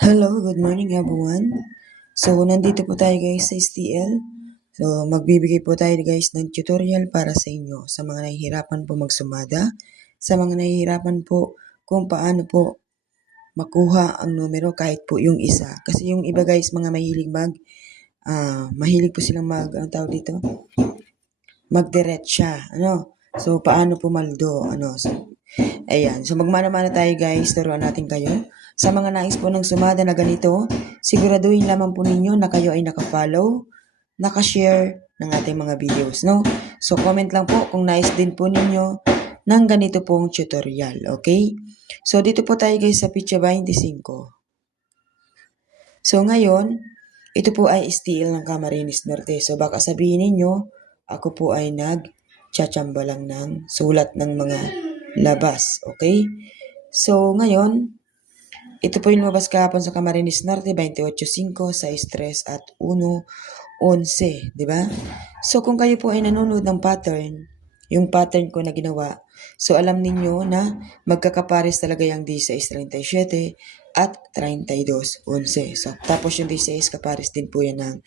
Hello, good morning everyone. So, nandito po tayo guys sa STL. So, magbibigay po tayo guys ng tutorial para sa inyo sa mga nahihirapan po magsumada, sa mga nahihirapan po kung paano po makuha ang numero kahit po yung isa. Kasi yung iba guys, mga mahilig po silang ang tawag dito, magdiretsa, ano. So, paano po maldo, ano. So, ayan. So, magmana-mana tayo guys. Turuan natin kayo. Sa mga nais po ng sumada na ganito, siguraduhin lamang po ninyo na kayo ay naka-follow, naka-share ng ating mga videos, no? So, comment lang po kung nais din po ninyo ng ganito pong tutorial, okay? So, dito po tayo guys sa Pitcha 25. So, ngayon, ito po ay STL ng Camarines Norte. So, baka sabihin ninyo, ako po ay nag-chachamba lang ng sulat ng mga labas, okay? So, ngayon, ito po yung lumabas kahapon sa Camarines Norte, 28.5, 6.3 at 1.11, di ba? So, kung kayo po ay nanonood ng pattern, yung pattern ko na ginawa, so alam ninyo na magkakapares talaga yung 16.37 at 32.11. So, tapos yung 16 kapares din po yan ng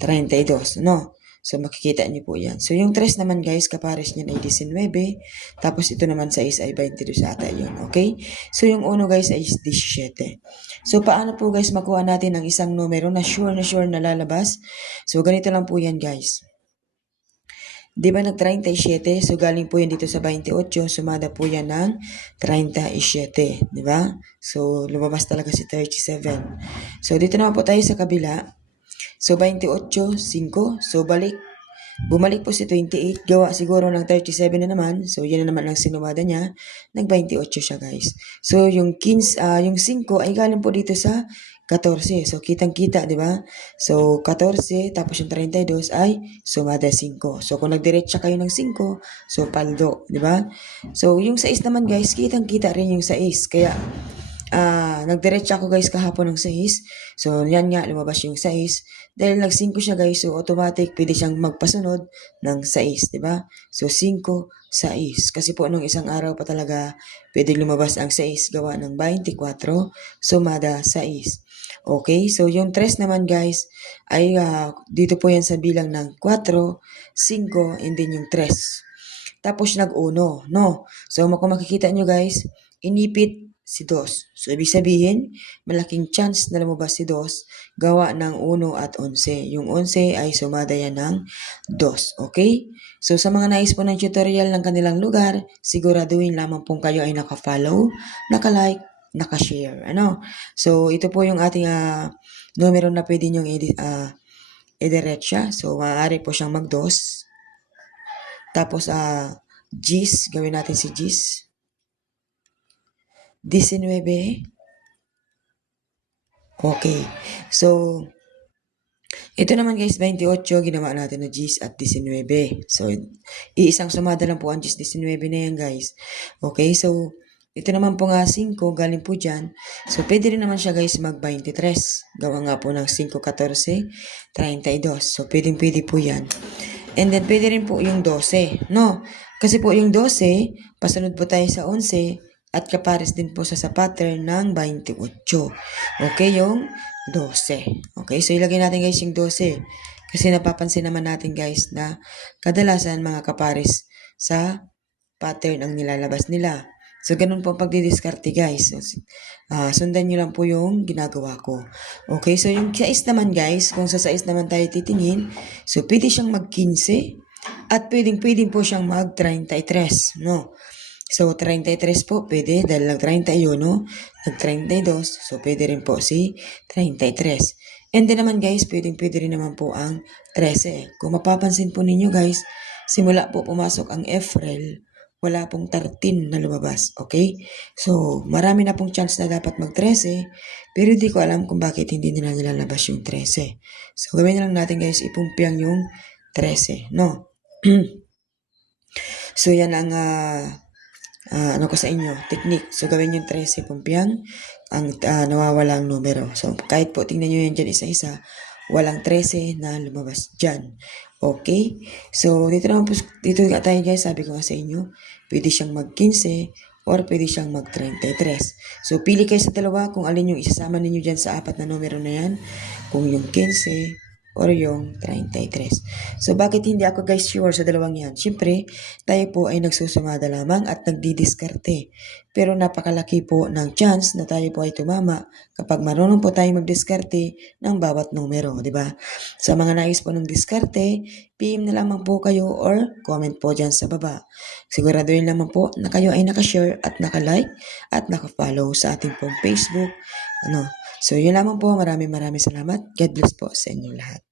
32, no? So, makikita niyo po yan. So, yung 3 naman guys, kapares niyan ay 19. Tapos, ito naman sa 6 ay 22 ata yun. Okay? So, yung 1 guys ay 17. So, paano po guys makuha natin ang isang numero na sure na lalabas? So, ganito lang po yan guys. Di ba nag-37? So, galing po yan dito sa 28. Sumada po yan ng 37. Di ba? So, lumabas talaga si 37. So, dito naman po tayo sa kabila. So, 28, 5. So, bumalik po si 28. Gawa siguro ng 37 na naman. So, yan na naman ang sinumada niya. Nag-28 siya, guys. So, yung 5 ay galing po dito sa 14. So, kitang-kita, di ba? So, 14, tapos yung 32 ay sumada 5. So, kung nagdiretsa kayo ng 5, so, paldo, di ba? So, yung 6 naman, guys, kitang-kita rin yung 6. Kaya, nagdiretsa ako guys kahapon ng 6. So, yan nga, lumabas yung 6. Dahil nag-5 siya guys, so automatic pwede siyang magpasunod ng 6, di ba? So, 5, 6. Kasi po nung isang araw pa talaga, pwede lumabas ang 6 gawa ng 24, sumada 6. Okay, so yung 3 naman guys, ay dito po yan sa bilang ng 4, 5, and then yung 3. Tapos nag-1, no? So, kung makikita nyo guys, inipit si 2. So, ibig sabihin, malaking chance na lumabas si 2 gawa ng 1 at 11. Yung 11 ay sumada yan ng 2. Okay? So, sa mga nais po ng tutorial ng kanilang lugar, siguraduhin lamang pong kayo ay naka-follow, naka-like, naka-share. Ano? So, ito po yung ating numero na pwede nyong i-diretsa. So, maaari po siyang mag-2. Tapos, G's, gawin natin si G's. 19. Okay. So, ito naman guys, 28, ginawa natin na G's at 19. So, iisang sumada lang po ang G's, 19 na yan guys. Okay, so, ito naman po nga 5, galing po dyan. So, pwede rin naman siya guys mag-23. Gawa nga po ng 5, 14, 32. So, pwede po yan. And then, pwede rin po yung 12, no? Kasi po yung 12, pasunod po tayo sa 11, at kapares din po sa pattern ng 28. Okay, yung 12. Okay, so ilagay natin guys yung 12. Kasi napapansin naman natin guys na kadalasan mga kapares sa pattern ang nilalabas nila. So, ganun po pagdidiskarte guys. So, sundan nyo lang po yung ginagawa ko. Okay, so yung 6 naman guys, kung sa 6 naman tayo titingin, so pwede siyang mag-15 at pwedeng po siyang mag-33, no? So, 33 po, pwede, dahil nag-31, no? Nag-32, so pwede rin po si 33. And then naman guys, pwede rin naman po ang 13. Kung mapapansin po ninyo guys, simula po pumasok ang April, wala pong 13 na lumabas, okay? So, marami na pong chance na dapat mag-13, pero hindi ko alam kung bakit hindi nila nilalabas yung 13. So, gawin na lang natin guys, ipumpiang yung 13, no? So, yan ang ano ko sa inyo, technique. So, gawin yung 13, pumpiang ang nawawalang numero. So, kahit po tingnan nyo yan dyan isa-isa, walang 13 na lumabas dyan. Okay? So, dito tayo guys, sabi ko nga sa inyo, pwede siyang mag-15 or pwede siyang mag-33. So, pili kayo sa dalawa kung alin yung isasama ninyo dyan sa apat na numero na yan. Kung yung 15 or yung 33. So, bakit hindi ako guys sure sa dalawang yan? Siyempre, tayo po ay nagsusumada lamang at nagdidiskarte. Pero napakalaki po ng chance na tayo po ay tumama kapag marunong po tayo magdiskarte ng bawat numero, di ba? Sa mga nais po ng diskarte, PM na lamang po kayo or comment po dyan sa baba. Siguraduhin lamang po na kayo ay nakashare at nakalike at nakafollow sa ating pong Facebook. So, yun lamang po. Maraming salamat. God bless po sa inyo lahat.